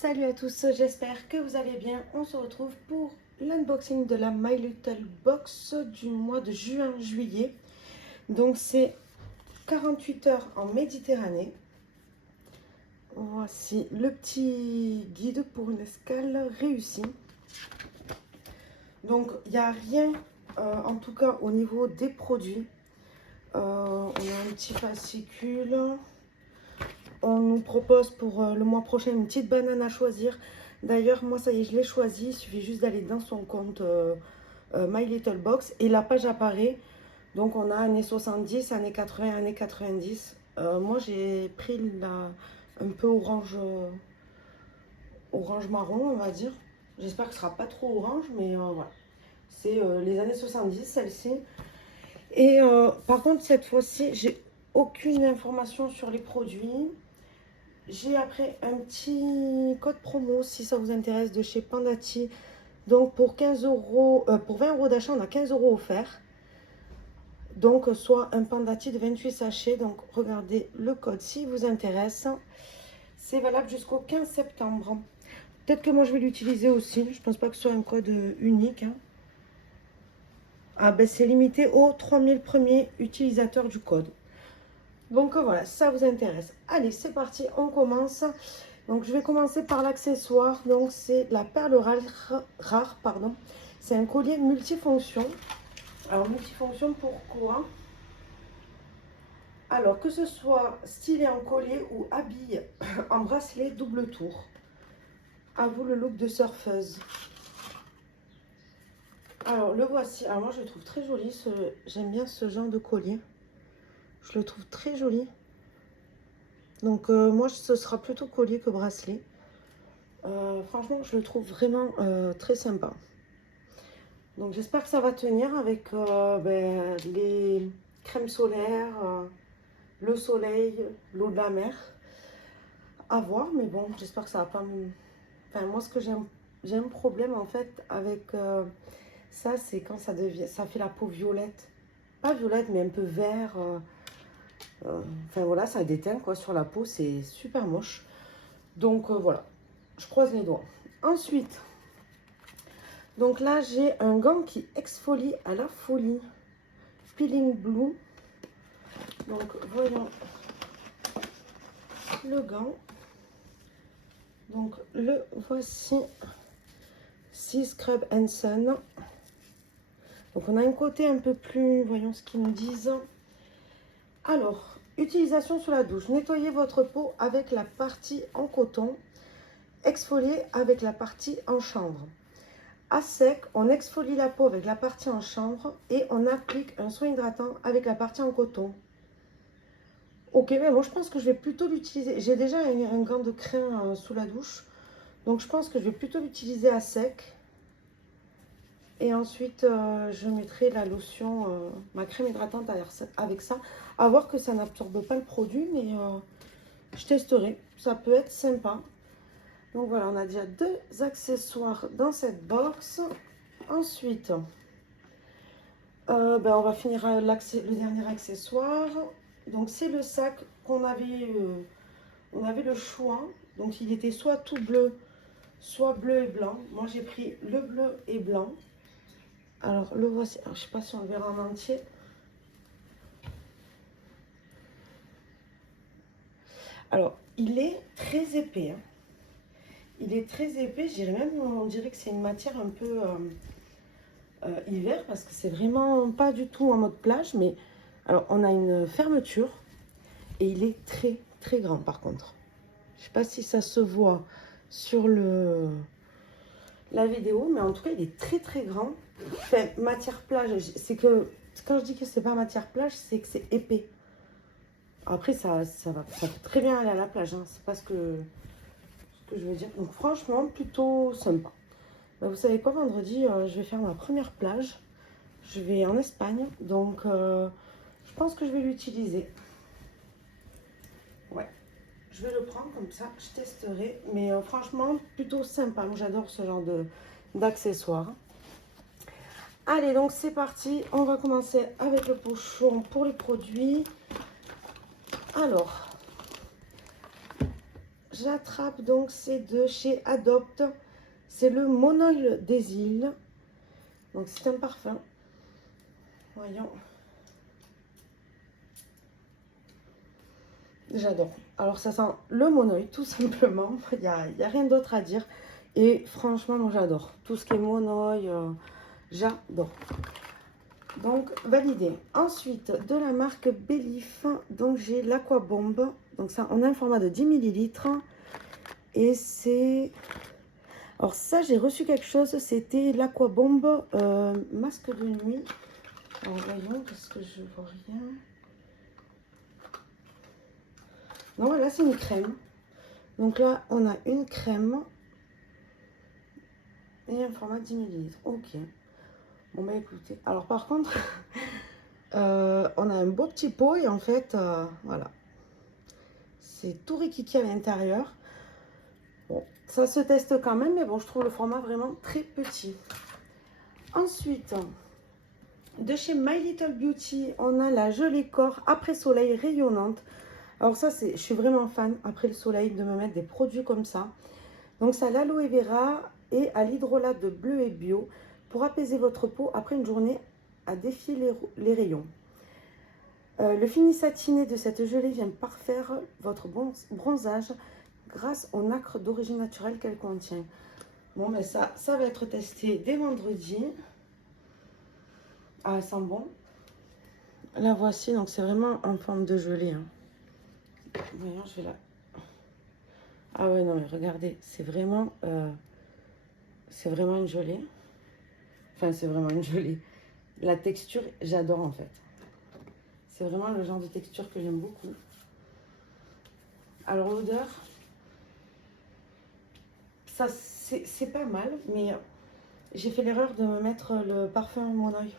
Salut à tous, j'espère que vous allez bien. On se retrouve pour l'unboxing de la My Little Box du mois de juin-juillet. Donc c'est 48 heures en Méditerranée. Voici le petit guide pour une escale réussie. Donc il n'y a rien, en tout cas au niveau des produits. On a un petit fascicule. On nous propose pour le mois prochain une petite banane à choisir. D'ailleurs, moi, ça y est, je l'ai choisi. Il suffit juste d'aller dans son compte My Little Box et la page apparaît. Donc, on a années 70, années 80, années 90. Moi, j'ai pris un peu orange, orange marron, on va dire. J'espère que ce sera pas trop orange, mais voilà. C'est les années 70, celle-ci. Et par contre, cette fois-ci, j'ai aucune information sur les produits. J'ai après un petit code promo si ça vous intéresse de chez Pandati. Donc pour 15 euros, pour 20 euros d'achat, on a 15 euros offerts. Donc soit un Pandati de 28 sachets. Donc regardez le code si vous intéresse. C'est valable jusqu'au 15 septembre. Peut-être que moi je vais l'utiliser aussi. Je pense pas que ce soit un code unique. Ah ben c'est limité aux 3000 premiers utilisateurs du code. Donc voilà, ça vous intéresse. Allez, c'est parti, on commence. Donc je vais commencer par l'accessoire. Donc c'est la perle rare, pardon. C'est un collier multifonction. Alors multifonction pourquoi? Alors que ce soit stylé en collier ou habille en bracelet double tour. À vous le look de surfeuse. Alors le voici. Alors moi je le trouve très joli. J'aime bien ce genre de collier. Je le trouve très joli. Donc moi ce sera plutôt collier que bracelet. Franchement je le trouve vraiment très sympa. Donc j'espère que ça va tenir avec les crèmes solaires, le soleil, l'eau de la mer. À voir, mais bon, j'espère que ça va pas me... Enfin, moi ce que j'ai un problème en fait avec ça, c'est quand ça devient, ça fait la peau violette. Pas violette, mais un peu vert. Enfin voilà, ça déteint quoi sur la peau, c'est super moche. Donc voilà, je croise les doigts. Ensuite, donc là j'ai un gant qui exfolie à la folie. Peeling Blue. Donc voyons le gant. Donc le voici. Sea Scrub and Sun. Donc on a un côté un peu plus, voyons ce qu'ils nous disent. Alors, utilisation sous la douche. Nettoyez votre peau avec la partie en coton. Exfoliez avec la partie en chanvre. À sec, on exfolie la peau avec la partie en chanvre et on applique un soin hydratant avec la partie en coton. Ok, mais moi je pense que je vais plutôt l'utiliser. J'ai déjà un gant de crin sous la douche. Donc je pense que je vais plutôt l'utiliser à sec. Et ensuite, je mettrai la lotion, ma crème hydratante avec ça. À voir que ça n'absorbe pas le produit, mais je testerai. Ça peut être sympa. Donc voilà, on a déjà deux accessoires dans cette box. Ensuite, on va finir le dernier accessoire. Donc c'est le sac qu'on avait, on avait le choix. Donc il était soit tout bleu, soit bleu et blanc. Moi j'ai pris le bleu et blanc. Alors le voici, alors, je ne sais pas si on le verra en entier. Alors il est très épais. Hein. Il est très épais, je dirais même, on dirait que c'est une matière un peu hiver parce que c'est vraiment pas du tout en mode plage. Mais alors on a une fermeture et il est très très grand par contre. Je ne sais pas si ça se voit sur la vidéo, mais en tout cas il est très très grand. Enfin, matière plage, c'est que quand je dis que c'est pas matière plage, c'est que c'est épais. Après ça peut très bien aller à la plage, hein. C'est pas ce que je veux dire. Donc franchement plutôt sympa. Bah, vous savez quoi, vendredi je vais faire ma première plage. Je vais en Espagne, donc je pense que je vais l'utiliser. Ouais, je vais le prendre comme ça, je testerai. Mais franchement plutôt sympa. Moi j'adore ce genre d'accessoires. Allez, donc c'est parti. On va commencer avec le pochon pour les produits. Alors, j'attrape donc c'est de chez Adopt. C'est le Mon Oil des îles. Donc c'est un parfum. Voyons. J'adore. Alors ça sent le Mon Oil tout simplement. Il y a rien d'autre à dire. Et franchement, moi j'adore. Tout ce qui est Mon Oil, j'adore. Donc validé. Ensuite, de la marque Belif, donc j'ai l'Aqua Bomb. Donc ça, on a un format de 10 millilitres. Et c'est... Alors ça, j'ai reçu quelque chose. C'était l'Aqua Bomb masque de nuit. Alors voyons, parce que je vois rien. Non, là c'est une crème. Donc là, on a une crème. Et un format 10 millilitres. Ok. Bon bah écoutez. Alors par contre... on a un beau petit pot et en fait, voilà, c'est tout rikiki à l'intérieur. Bon, ça se teste quand même, mais bon, je trouve le format vraiment très petit. Ensuite, de chez My Little Beauty, on a la gelée corps après soleil rayonnante. Alors ça, je suis vraiment fan après le soleil de me mettre des produits comme ça. Donc ça, l'aloe vera et à l'hydrolat de bleu et bio pour apaiser votre peau après une journée à défier les rayons. Le fini satiné de cette gelée vient parfaire votre bronzage grâce au nacre d'origine naturelle qu'elle contient. Bon, mais ça va être testé dès vendredi. Ah, elle sent bon. La voici, donc c'est vraiment en forme de gelée. Hein. Voyons, je vais la... Ah ouais, non, mais regardez, c'est vraiment une gelée. Enfin, c'est vraiment une gelée. La texture, j'adore en fait. C'est vraiment le genre de texture que j'aime beaucoup. Alors l'odeur, ça c'est pas mal, mais j'ai fait l'erreur de me mettre le parfum Mon Oeil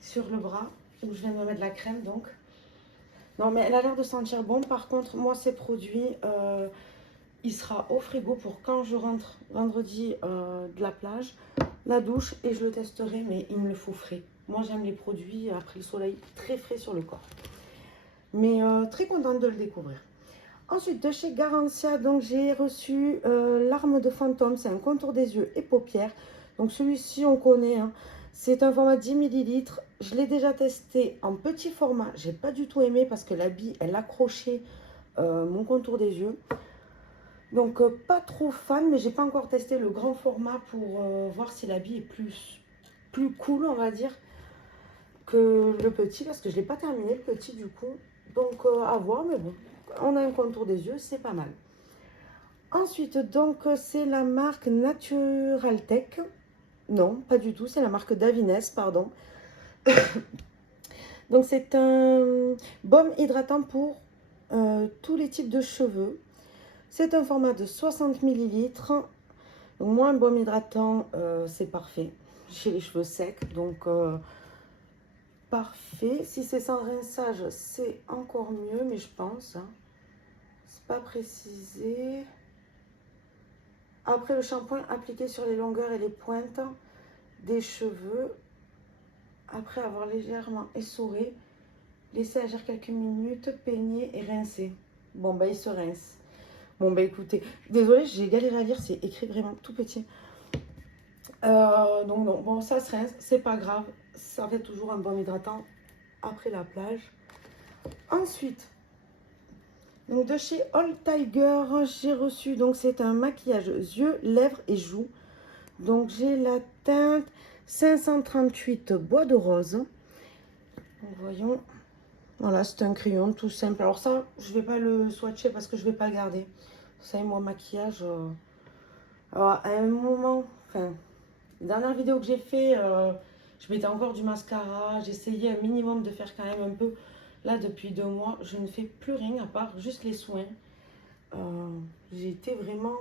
sur le bras, où je viens de me mettre la crème donc. Non mais elle a l'air de sentir bon, par contre moi ces produits, il sera au frigo pour quand je rentre vendredi de la plage, la douche, et je le testerai, mais il me le faut frais. Moi j'aime les produits après le soleil très frais sur le corps. Mais très contente de le découvrir. Ensuite, de chez Garancia, donc j'ai reçu l'arme de fantôme. C'est un contour des yeux et paupières. Donc celui-ci, on connaît. Hein. C'est un format 10 millilitres. Je l'ai déjà testé en petit format. J'ai pas du tout aimé parce que la bille, elle accrochait mon contour des yeux. Donc pas trop fan, mais j'ai pas encore testé le grand format pour voir si la bille est plus cool, on va dire, que le petit. Parce que je l'ai pas terminé, le petit, du coup. Donc à voir, mais bon. On a un contour des yeux, c'est pas mal. Ensuite, donc, c'est la marque Naturaltech. Non, pas du tout, c'est la marque Davines, pardon. Donc, c'est un baume hydratant pour tous les types de cheveux. C'est un format de 60 millilitres. Donc, moi, un baume hydratant, c'est parfait. J'ai les cheveux secs, donc parfait. Si c'est sans rinçage, c'est encore mieux, mais je pense... Hein. C'est pas précisé. Après le shampoing, appliqué sur les longueurs et les pointes des cheveux. Après avoir légèrement essoré, laissez agir quelques minutes, peigner et rincer. Bon, bah, il se rince. Bon, bah, écoutez, désolée, j'ai galéré à lire, c'est écrit vraiment tout petit. Donc, non, bon, ça se rince, c'est pas grave. Ça fait toujours un baume hydratant après la plage. Ensuite, donc de chez All Tiger, j'ai reçu, donc c'est un maquillage yeux, lèvres et joues. Donc j'ai la teinte 538 bois de rose. Donc, voyons, voilà, c'est un crayon tout simple. Alors ça, je vais pas le swatcher parce que je vais pas le garder. Vous savez, moi, maquillage, alors, à un moment, enfin, la dernière vidéo que j'ai fait, je mettais encore du mascara, j'essayais un minimum de faire quand même un peu. Là, depuis 2 mois, je ne fais plus rien à part juste les soins. J'ai été vraiment...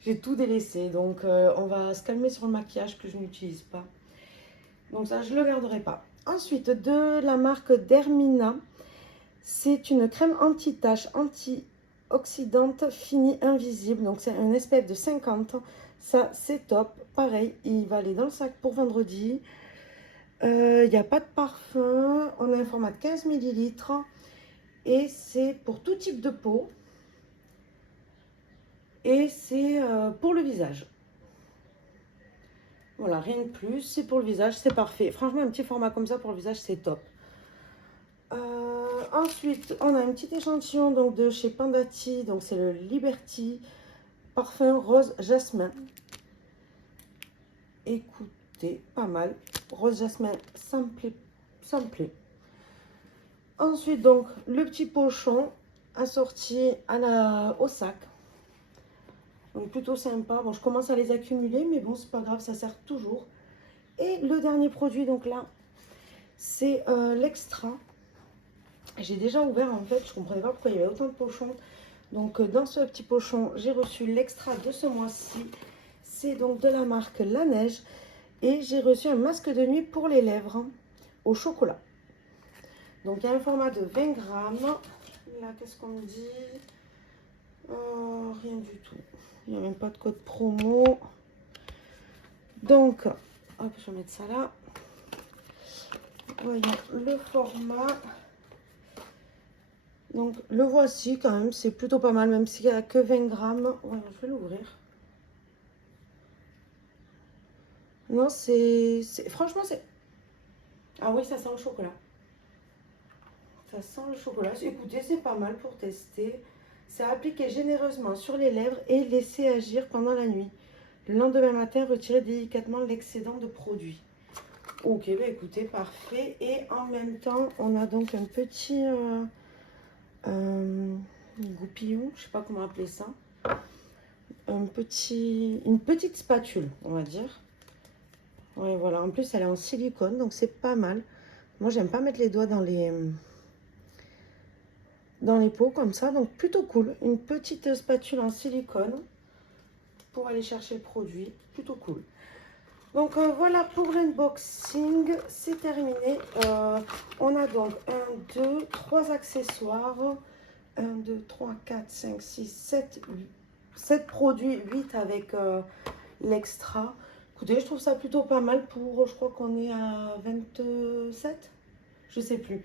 j'ai tout délaissé. Donc, on va se calmer sur le maquillage que je n'utilise pas. Donc ça, je ne le garderai pas. Ensuite, de la marque Dermina. C'est une crème anti-tache, anti-oxydante finie invisible. Donc, c'est un SPF de 50. Ça, c'est top. Pareil, il va aller dans le sac pour vendredi. Il n'y a pas de parfum. On a un format de 15 millilitres. Et c'est pour tout type de peau. Et c'est pour le visage. Voilà, rien de plus, c'est pour le visage, c'est parfait. Franchement, un petit format comme ça pour le visage, c'est top. Ensuite, on a un petit échantillon donc, de chez Pandati, donc c'est le Liberty parfum rose jasmin. Écoutez, pas mal. Rose jasmin samplé. Ensuite, donc, le petit pochon assorti au sac. Donc, plutôt sympa. Bon, je commence à les accumuler, mais bon, c'est pas grave, ça sert toujours. Et le dernier produit, donc là, c'est l'extra. J'ai déjà ouvert, en fait, je ne comprenais pas pourquoi il y avait autant de pochons. Donc, dans ce petit pochon, j'ai reçu l'extra de ce mois-ci. C'est donc de la marque La Neige. Et j'ai reçu un masque de nuit pour les lèvres au chocolat. Donc, il y a un format de 20 grammes. Là, qu'est-ce qu'on me dit? Rien du tout. Il n'y a même pas de code promo. Donc, hop, je vais mettre ça là. Voyons le format. Donc, le voici quand même. C'est plutôt pas mal, même s'il n'y a que 20 grammes. Ouais, je vais l'ouvrir. Non, franchement, c'est... Ah oui, ça sent le chocolat. Ça sent le chocolat. Écoutez, c'est pas mal pour tester. C'est appliqué généreusement sur les lèvres et laisser agir pendant la nuit. Le lendemain matin, retirez délicatement l'excédent de produit. Ok, bah écoutez, parfait. Et en même temps, on a donc un petit goupillon, je sais pas comment appeler ça. Une petite spatule, on va dire. Ouais, voilà. En plus, elle est en silicone, donc c'est pas mal. Moi, j'aime pas mettre les doigts dans les pots comme ça, donc plutôt cool. Une petite spatule en silicone pour aller chercher le produit, plutôt cool. Donc voilà pour l'unboxing, c'est terminé. On a donc 1, 2, 3 accessoires. 1, 2, 3, 4, 5, 6, 7, 7 produits, 8 avec l'extra. Écoutez, je trouve ça plutôt pas mal pour, je crois qu'on est à 27, je sais plus.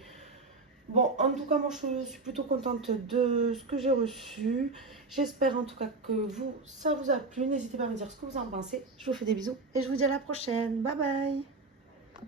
Bon, en tout cas, moi, je suis plutôt contente de ce que j'ai reçu. J'espère en tout cas que ça vous a plu. N'hésitez pas à me dire ce que vous en pensez. Je vous fais des bisous et je vous dis à la prochaine. Bye bye!